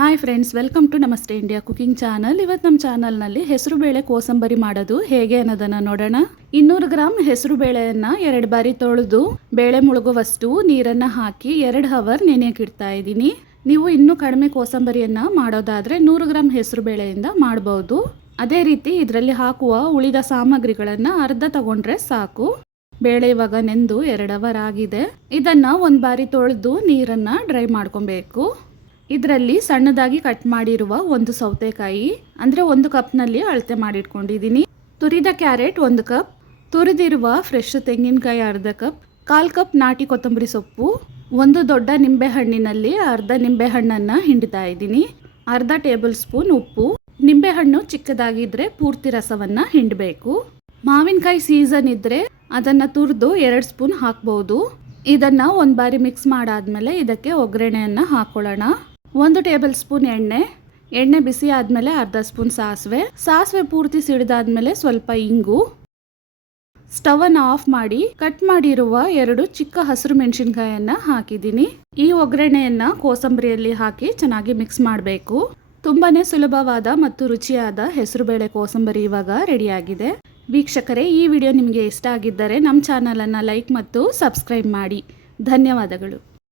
Hi friends, welcome to ನಮಸ್ತೆ India cooking channel. ಇವತ್ತು ನಮ್ಮ ಚಾನಲ್ನಲ್ಲಿ ಹೆಸರು ಬೇಳೆ ಕೋಸಂಬರಿ ಮಾಡೋದು ಹೇಗೆ ಅನ್ನೋದನ್ನು ನೋಡೋಣ. 200 ಗ್ರಾಮ್ ಹೆಸರು ಬೇಳೆಯನ್ನು 2 ಬಾರಿ ತೊಳೆದು ಬೇಳೆ ಮುಳುಗುವಷ್ಟು ನೀರನ್ನು ಹಾಕಿ 2 ಅವರ್ ನೆನೆಯಕ್ಕಿಡ್ತಾ ಇದ್ದೀನಿ. ನೀವು ಇನ್ನೂ ಕಡಿಮೆ ಕೋಸಂಬರಿಯನ್ನು ಮಾಡೋದಾದರೆ 100 ಗ್ರಾಮ್ ಹೆಸರು ಬೇಳೆಯಿಂದ ಮಾಡ್ಬೋದು. ಅದೇ ರೀತಿ ಇದರಲ್ಲಿ ಹಾಕುವ ಉಳಿದ ಸಾಮಗ್ರಿಗಳನ್ನು ಅರ್ಧ ತಗೊಂಡ್ರೆ ಸಾಕು. ಬೇಳೆ ಇವಾಗ ನೆಂದು 2 ಅವರ್ ಆಗಿದೆ. ಇದನ್ನು 1 ಬಾರಿ ತೊಳೆದು ನೀರನ್ನು ಡ್ರೈ ಮಾಡ್ಕೊಬೇಕು. ಇದರಲ್ಲಿ ಸಣ್ಣದಾಗಿ ಕಟ್ ಮಾಡಿರುವ 1 ಸೌತೆಕಾಯಿ ಅಂದರೆ 1 ಕಪ್ನಲ್ಲಿ ಅಳತೆ ಮಾಡಿಟ್ಕೊಂಡಿದ್ದೀನಿ. ತುರಿದ ಕ್ಯಾರೆಟ್ 1 ಕಪ್, ತುರಿದಿರುವ ಫ್ರೆಶ್ ತೆಂಗಿನಕಾಯಿ ಅರ್ಧ ಕಪ್, 1/4 ಕಪ್ ನಾಟಿ ಕೊತ್ತಂಬರಿ ಸೊಪ್ಪು, 1 ದೊಡ್ಡ ನಿಂಬೆ ಹಣ್ಣಿನಲ್ಲಿ ಅರ್ಧ ನಿಂಬೆ ಹಣ್ಣನ್ನು ಹಿಂಡ್ತಾ ಇದ್ದೀನಿ, ಅರ್ಧ ಟೇಬಲ್ ಸ್ಪೂನ್ ಉಪ್ಪು. ನಿಂಬೆಹಣ್ಣು ಚಿಕ್ಕದಾಗಿದ್ದರೆ ಪೂರ್ತಿ ರಸವನ್ನು ಹಿಂಡಬೇಕು. ಮಾವಿನಕಾಯಿ ಸೀಸನ್ ಇದ್ದರೆ ಅದನ್ನು ತುರಿದು 2 ಸ್ಪೂನ್ ಹಾಕ್ಬೋದು. ಇದನ್ನು 1 ಬಾರಿ ಮಿಕ್ಸ್ ಮಾಡಾದ್ಮೇಲೆ ಇದಕ್ಕೆ ಒಗ್ಗರಣೆಯನ್ನು ಹಾಕ್ಕೊಳ್ಳೋಣ. 1 ಟೇಬಲ್ ಸ್ಪೂನ್ ಎಣ್ಣೆ ಬಿಸಿ ಆದಮೇಲೆ ಅರ್ಧ ಸ್ಪೂನ್ ಸಾಸಿವೆ ಪೂರ್ತಿ ಸಿಡಿದಾದ್ಮೇಲೆ ಸ್ವಲ್ಪ ಇಂಗು. ಸ್ಟವನ್ನು ಆಫ್ ಮಾಡಿ ಕಟ್ ಮಾಡಿರುವ 2 ಚಿಕ್ಕ ಹಸಿರು ಮೆಣಸಿನಕಾಯನ್ನು ಹಾಕಿದ್ದೀನಿ. ಈ ಒಗ್ಗರಣೆಯನ್ನು ಕೋಸಂಬರಿಯಲ್ಲಿ ಹಾಕಿ ಚೆನ್ನಾಗಿ ಮಿಕ್ಸ್ ಮಾಡಬೇಕು. ತುಂಬಾನೇ ಸುಲಭವಾದ ಮತ್ತು ರುಚಿಯಾದ ಹೆಸರುಬೇಳೆ ಕೋಸಂಬರಿ ಇವಾಗ ರೆಡಿಯಾಗಿದೆ. ವೀಕ್ಷಕರೇ, ಈ ವಿಡಿಯೋ ನಿಮಗೆ ಇಷ್ಟ ಆಗಿದ್ದರೆ ನಮ್ಮ ಚಾನಲನ್ನು ಲೈಕ್ ಮತ್ತು ಸಬ್ಸ್ಕ್ರೈಬ್ ಮಾಡಿ. ಧನ್ಯವಾದಗಳು.